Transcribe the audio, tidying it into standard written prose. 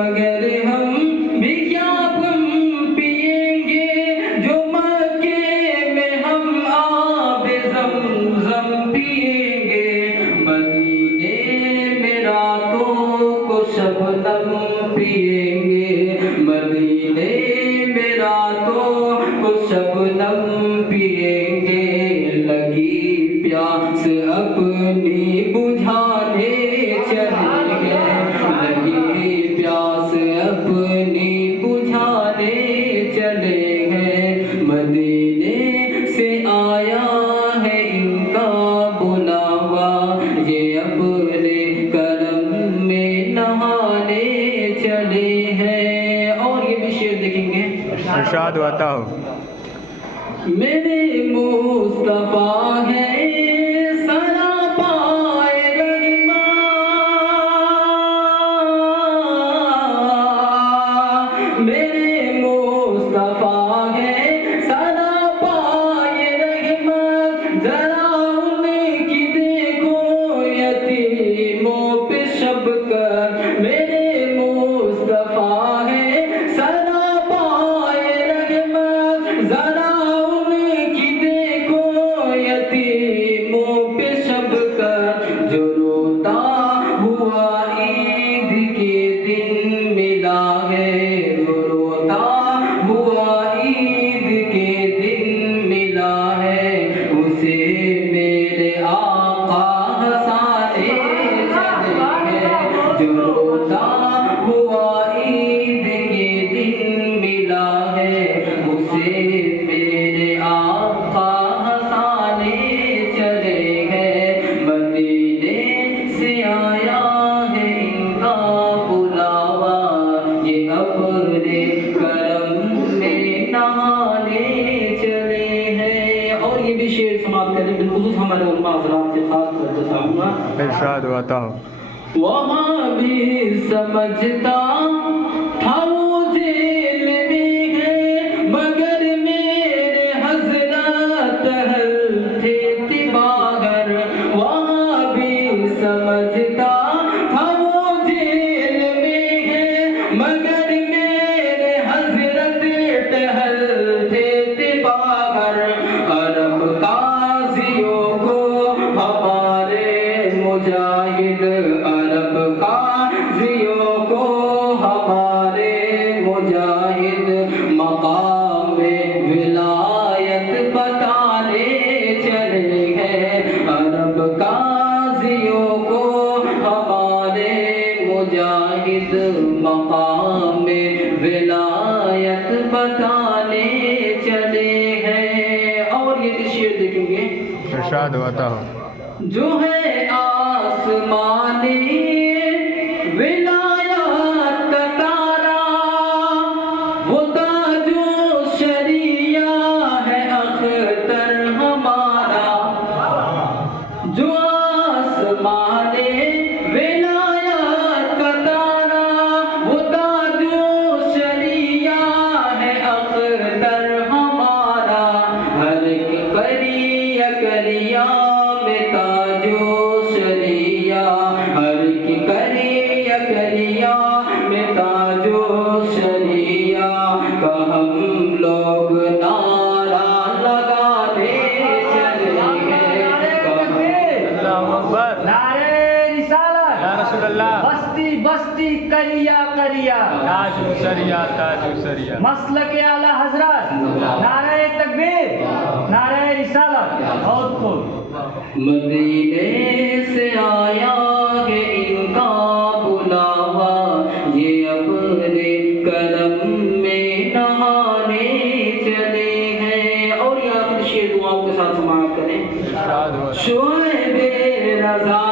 مگر ہم بھی کیا غم پیئیں گے جو مکے میں ہم آب زمزم پیئیں گے مدینے میں راتوں کو شبنم پیئیں گے مدینے میں راتوں کو شبنم پیئیں گے لگی پیاس اپنی بجھانے چلے گئے لگی پیاس اپنی بجھانے چلے گئے مدینے سے آیا ہے ان کا بلاوا یہ اپنے کرم میں نہانے چلے ہیں اور یہ بھی شعر دیکھیں گے ارشاد ہوتا ہو میرے مصطفیٰ ہے سراپائے رحماں میرے مصطفیٰ ہے سراپائے رحماں ذرا ان کی دیکھو یتیموں پہ شفقت میرے مصطفیٰ ہے سراپائے رحماں ذرا جو روتا ہوا عید کے دن ملا ہے جو روتا ہوا عید کے دن ملا ہے اسے میرے آقا ہنسانے چلے ہیں جو روتا ہوا عید کے دن ملا ہے اسے میرے آقا ہنسانے چلے ہیں مدینے سے آیا ہے ان کا بلاوا یہ اپنے کرم میں نہانے چلے ہیں اور یہ بھی شعر سماعت کریں بالخصوص ہمارے علماء حضرات کے خاص طور سے چاہوں گا ارشاد ہوتا ہو وہاں بھی سمجھتا تھا وہ جیل میں ہے مگر میرے حضرت حل تھے باہر وہاں بھی سمجھتا تھا وہ جیل میں ہے مگر میرے حضرت ٹہل تھے باہر عرب قاضیوں کو ہمارے مجاہد عرب قاضیوں کو ہمارے مجاہد مقام ولایت بتانے چلے ہیں عرب قاضیوں کو ہمارے مجاہد مقام ولایت بتانے چلے ہیں اور یہ شعر دیکھیں گے ارشاد ہوتا ہو جو ہے آسمانی ولایت کا تارا وہ تاج و شریعہ ہے اختر ہمارا جو آسمانی ولایت کا تارا وہ تاج و شریعہ ہے اختر ہمارا ہر ایک قریہ قریہ میں تاج و شریعہ ہر ایک قریہ قریہ میں تاج و شریعہ کا ہم لوگ نعرہ لگانے چلے ہیں اللہ اکبر نعرہ رسالت یا رسول اللہ بستی بستی کریا کریا تاج و سریا تاج و سریا مسلک اعلی حضرت نعرہ تکبیر نعرہ رسالت بہت خوب مدینے سے آیا ہے ان کا بلاوا یہ اپنے کرم میں نہانے چلے ہیں اور یہ آخر شعر دعا کے ساتھ سماعت کریں ارشاد ہوتا شعیب رضا